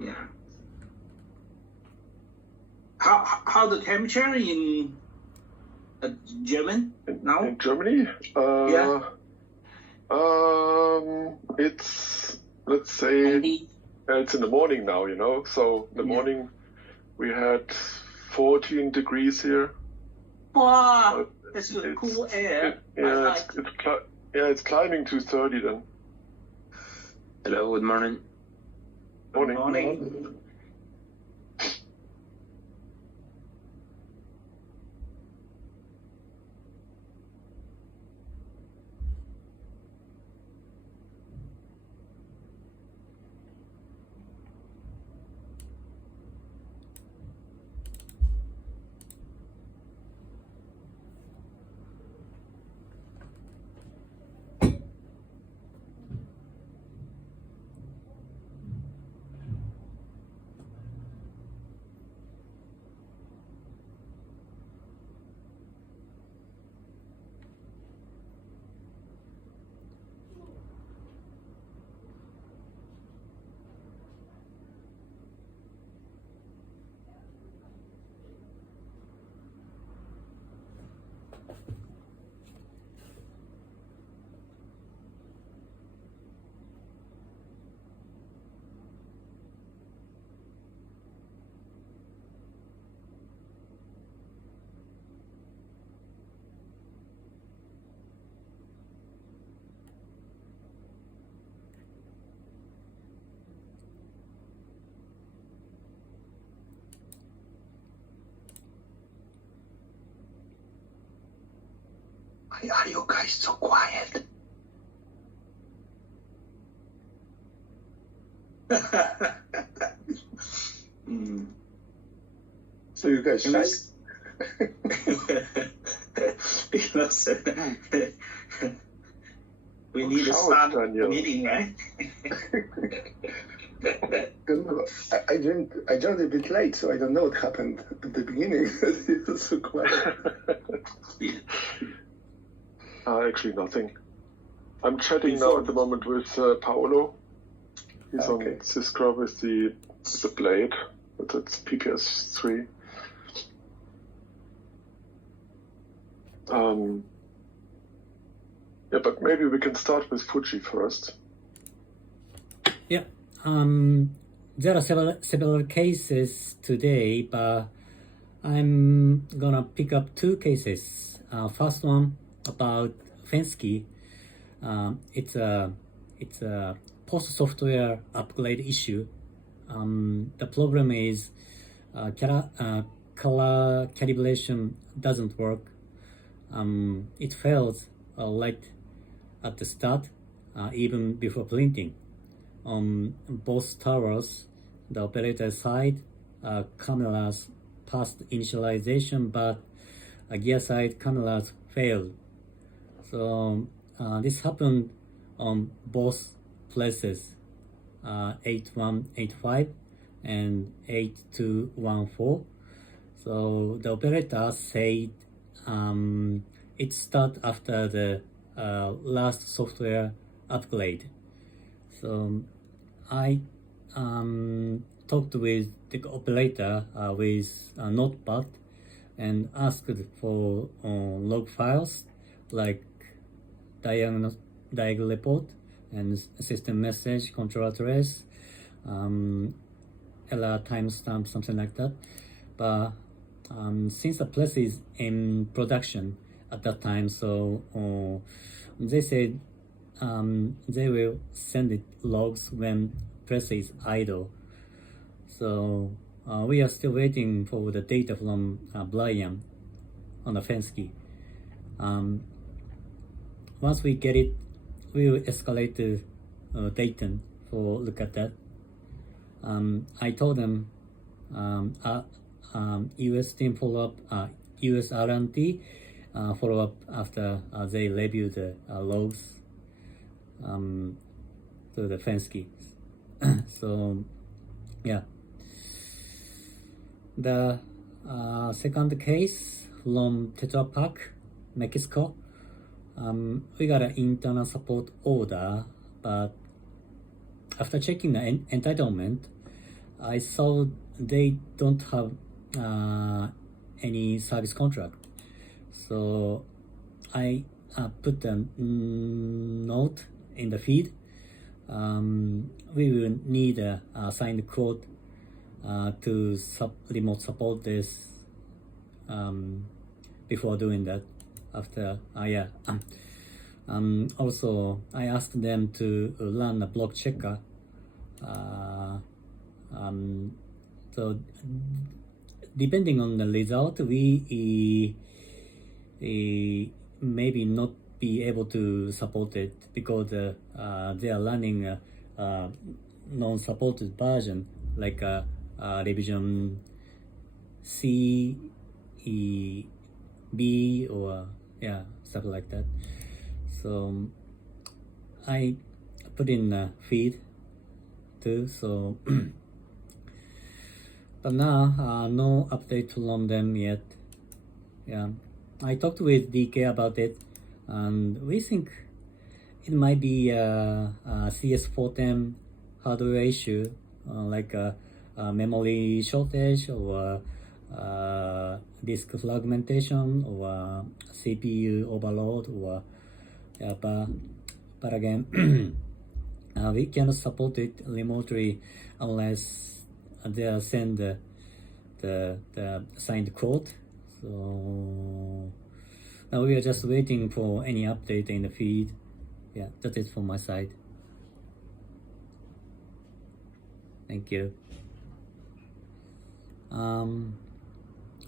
Yeah. How the temperature in German now? In Germany? Yeah. It's, let's say, it's in the morning now, you know. So in the morning we had 14 degrees here. Wow, that's cool air. It's climbing to 30 then. Hello, good morning. Morning. Good morning. Why are you guys so quiet? So you guys shy? Because we need to start the meeting, right? I joined a bit late, so I don't know what happened at the beginning. It was so quiet. Actually nothing. I'm chatting now at the moment with Paolo. He's on Cisco with the Blade, with its PPS3. Yeah, but maybe we can start with Fuji first. Yeah, there are several cases today, but I'm gonna pick up two cases. First one about Fensky. It's a post software upgrade issue. The problem is color calibration doesn't work. It fails right at the start, even before printing. On both towers, the operator side cameras passed initialization, but gear side cameras failed. So this happened on both places, 8185 and 8214. So the operator said it started after the last software upgrade. So I talked with the operator with Notepad and asked for log files like diag report and system message, control trace, error timestamp, something like that. But since the place is in production at that time, so they said they will send it logs when press is idle. So we are still waiting for the data from Brian on the Fensky. Once we get it, we will escalate to Dayton for look at that. I told them US team follow up, US R&D follow up after they review the logs to the Fensky. So yeah, the second case from Tetra Pak, Mexico. We got an internal support order, but after checking the entitlement, I saw they don't have any service contract, so I put a note in the feed. We will need a signed quote to remote support this before doing that. After also I asked them to run a block checker. So depending on the result, we maybe not be able to support it because they are running a non-supported version, like revision C, E, B, or stuff like that. So I put in a feed too. So but now no update from them yet. I talked with DK about it, and we think it might be a CS410 hardware issue, like a memory shortage or disk fragmentation or CPU overload, or but again we cannot support it remotely unless they send the signed quote. So now we are just waiting for any update in the feed. That's it from my side. Thank you.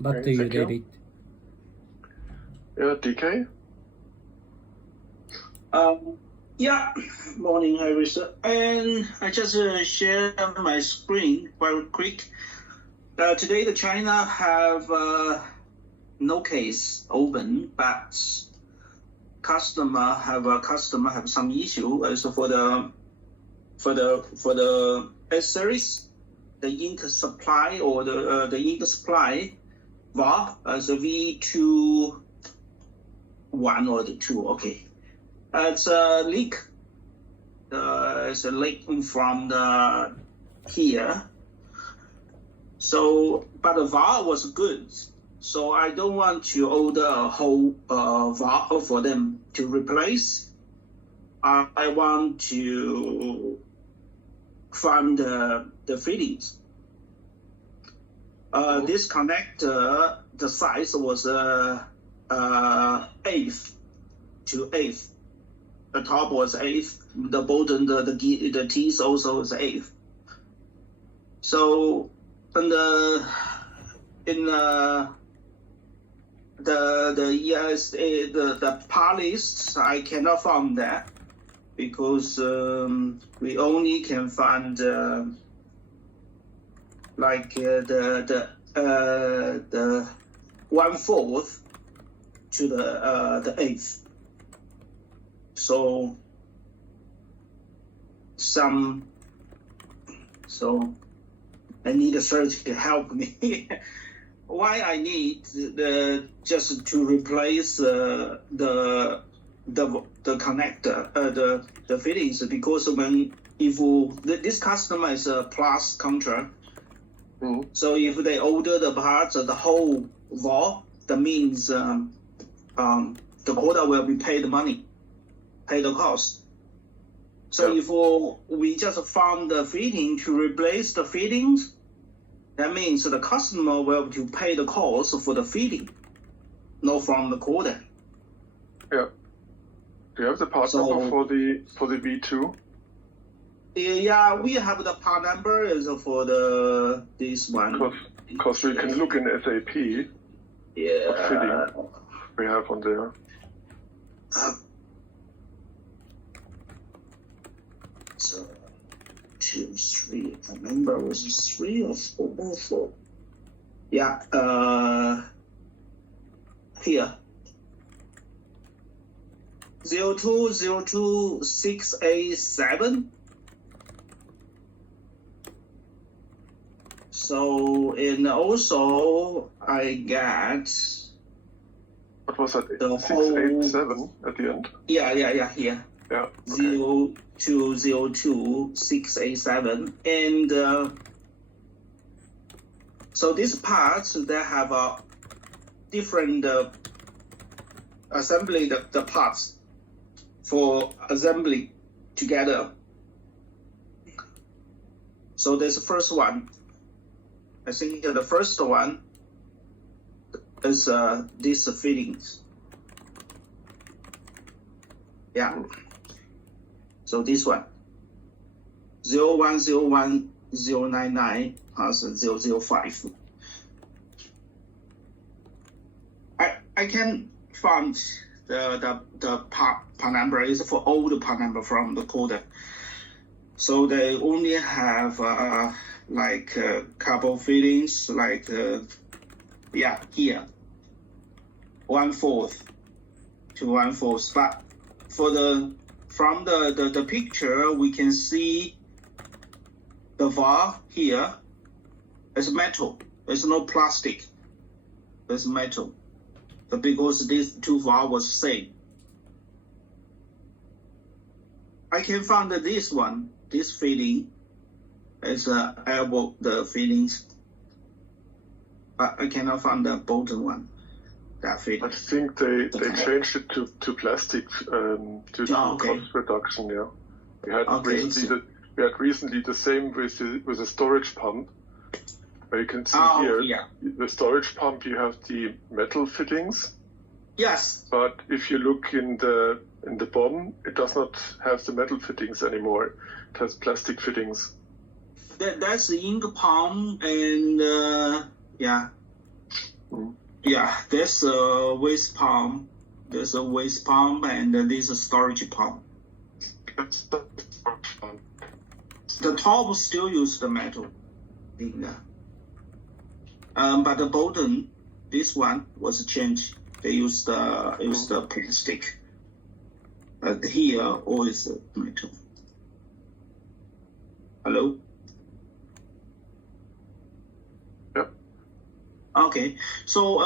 Back to you, David. DK? Morning, Iris. And I just share my screen very quick. Today, the China have no case open, but customer have some issue. Also for the S series, the ink supply or the ink supply VAR as a V2 1 or the 2. Okay, it's a leak. It's a leak from the here. So, but the VAR was good. So I don't want to order a whole VAR for them to replace. I want to find the fittings. This connector, the size was 1/8 to 1/8. The top was 1/8. The bottom, the teeth also is 1/8. So, and the ESA, the part list, I cannot find that because we only can find like the 1/4 to the 1/8. So I need a search to help me. Why I need just to replace the connector, the fittings, because this customer is a plus contract, so if they order the parts, the whole VAR, that means the quota will be paid money, pay the cost. So if we just found the fitting to replace the fittings, that means the customer will have to pay the cost for the fitting, not from the quota. Do you have the part number for the V2? Yeah, we have the part number is for this one. Because we can look in SAP. What fitting we have on there. So 2, 3. I remember it was 3 or 4. Yeah. Here. 0202687. So, and also I got. What was that? 687 at the end. Yeah. Here. Yeah. 0202687, and So these parts, they have a different assembly, the parts for assembly together. So there's the first one. I think the first one is these fittings. Yeah. So this one, 0101099 has 005. I can find the part number is for all the part number from the coder. So they only have like couple fittings, like yeah, here 1/4 to 1/4. But for from the picture, we can see the valve here is metal. There's no plastic. It's metal. But because these two valves was same. I can find that this one, this fitting is elbow the fittings, but I cannot find the bottom one. That fitting. I think they changed it to plastic due to cost reduction. Yeah, we had recently the same with the storage pump. Where you can see here, the storage pump, you have the metal fittings. Yes. But if you look in the bomb, it does not have the metal fittings anymore. It has plastic fittings. That's the ink pump and yeah. Yeah, there's a waste pump. There's a waste pump and there's a storage pump. The top still use the metal in there. But the bottom, this one was changed. They use the plastic. Here all is metal. Hello. Yep. Okay. So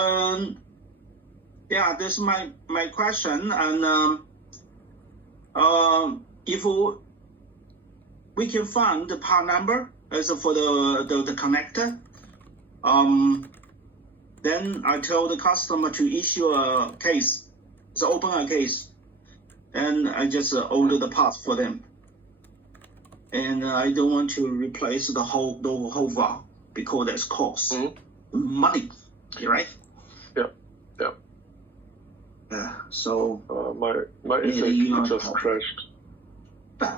yeah, this is my question, and if we can find the part number as for the connector. Then I tell the customer to issue a case, so open a case, and I just order the parts for them. And I don't want to replace the whole valve because that's cost money, right? Yeah, yeah. Yeah. So my FAQ just crashed. I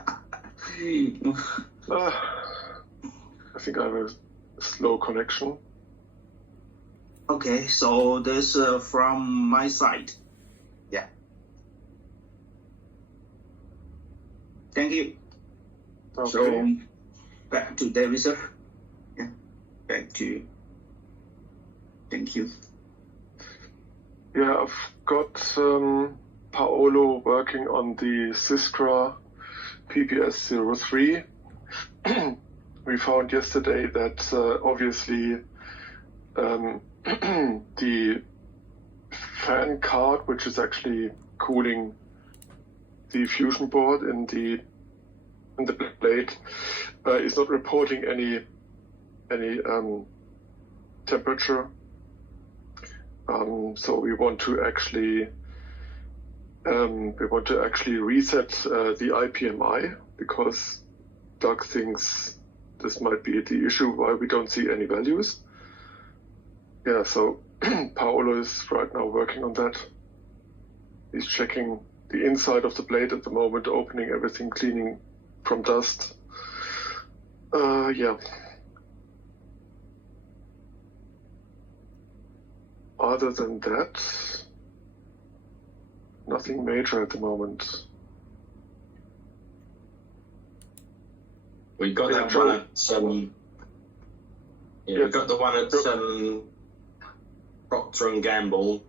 think I have a slow connection. Okay, so this from my side. Yeah. Thank you. Okay. So back to David, sir. Yeah. Back to you. Thank you. Yeah, I've got Paolo working on the Syskra PPS03. We found yesterday that obviously the fan card, which is actually cooling the fusion board in the blade, is not reporting any temperature. So we want to actually reset the IPMI because Doug thinks this might be the issue why we don't see any values. Yeah, so Paolo is right now working on that. He's checking the inside of the blade at the moment, opening everything, cleaning from dust. Yeah. Other than that, nothing major at the moment. We got that one at we got the one at Procter and Gamble.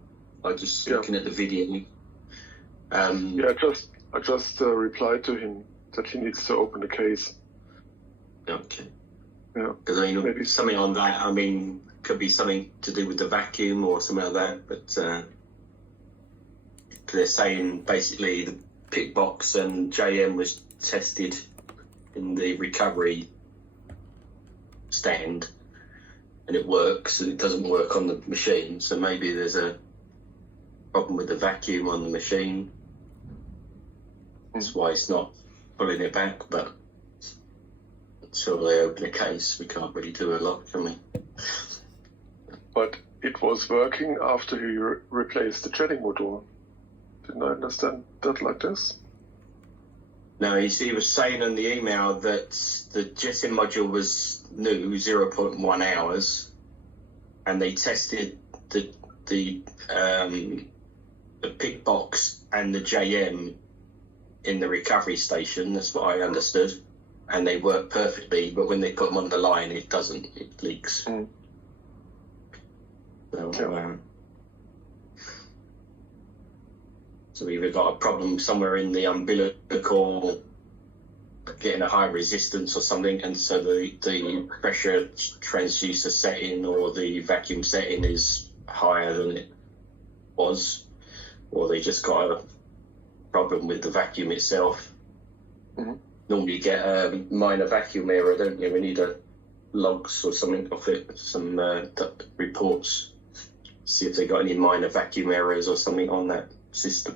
I just looking at the video. I just replied to him that he needs to open the case. Okay. Yeah. Because I mean, maybe something on that. I mean, could be something to do with the vacuum or something like that. But they're saying basically the pick box and JM was tested in the recovery stand, and it works, and it doesn't work on the machine. So maybe there's a problem with the vacuum on the machine. That's why it's not pulling it back, but until they open a case, we can't really do a lot, can we? But it was working after you replaced the jetting motor. Didn't I understand that like this? No, he was saying in the email that the jetting module was new, 0.1 hours, and they tested the pig box and the JM in the recovery station. That's what I understood, and they work perfectly. But when they put them on the line, it doesn't. It leaks. Mm. So we've got a problem somewhere in the umbilical, getting a high resistance or something, and so the pressure transducer setting or the vacuum setting is higher than it was, or they just got a problem with the vacuum itself. Mm-hmm. Normally you get a minor vacuum error, don't you? We need a logs or something of it, some reports, see if they got any minor vacuum errors or something on that system.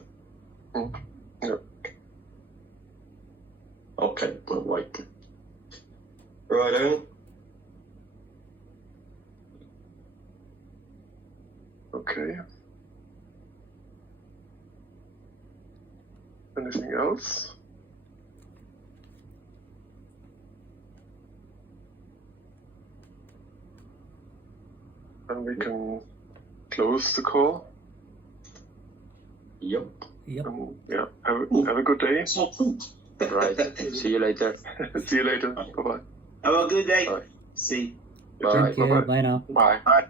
Mm. Yeah. Okay, we'll wait. Righto. Okay. Anything else? And we can close the call. Yep. Yep. Yeah. Have a good day. Right. See you later. See you later. Bye bye. Have a good day. Bye. See. Thank you. Bye-bye. Bye now. Bye. Bye.